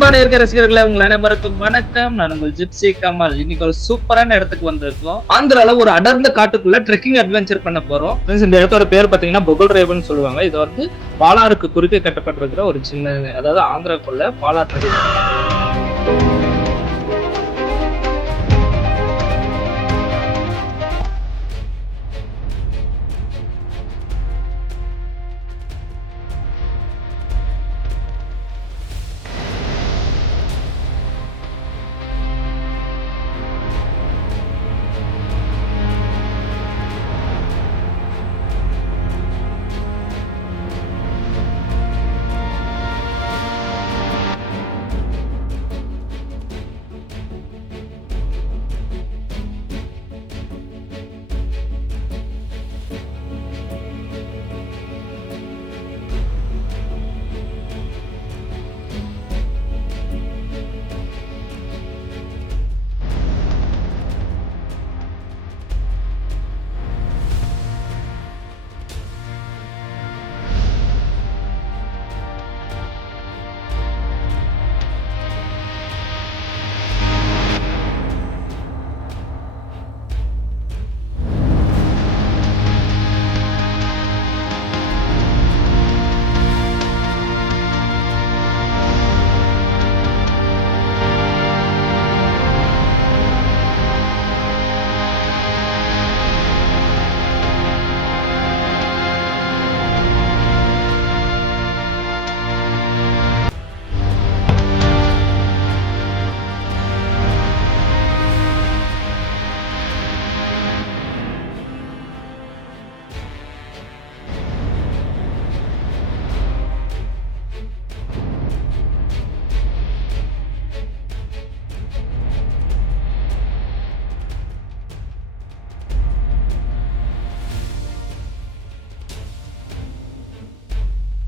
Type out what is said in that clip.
அன்பான இருக்க ரசிகர்களே, உங்கள் அனைவருக்கும் வணக்கம். நான் உங்கள் ஜிப்சி கமல். இன்னைக்கு ஒரு சூப்பரான இடத்துக்கு வந்திருக்கோம். ஆந்திரால ஒரு அடர்ந்த காட்டுக்குள்ள ட்ரெக்கிங் அட்வென்ச்சர் பண்ண போறோம். இந்த இடத்தோட பேர் பாத்தீங்கன்னா பொகுல் ரேவன் சொல்லுவாங்க. இது வந்து பாலாருக்கு குறுக்கே கட்டப்பட்டிருக்கிற ஒரு சின்ன, அதாவது ஆந்திராக்குள்ள பாலாற்று.